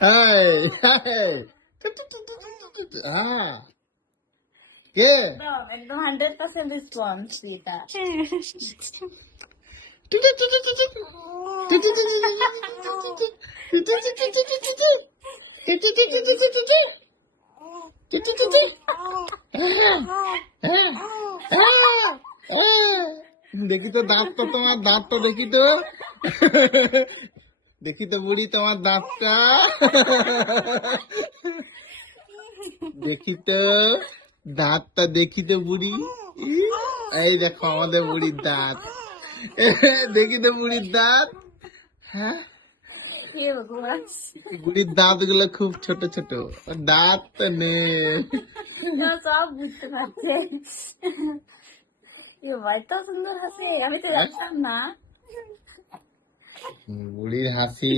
High high কে একদম 100% response এটা। দেখি তো দাঁত তো, তোমার দাঁত তো দেখি তো, দেখি তো বুড়ি তোমার দাঁতটা, দেখি তো দাঁতটা, দেখি তো বুড়ি। এই দেখো আমাদের বুড়ির দাঁত, দেখি তো বুড়ির দাঁত। হ্যাঁ, কে ভগবান, বুড়ির দাঁত গুলো খুব ছোট ছোট, দাঁত তো নেই। সব বুঝতে পারছে। এত সুন্দর হাসে, আমি তো জানতাম না। বুড়ির হাসি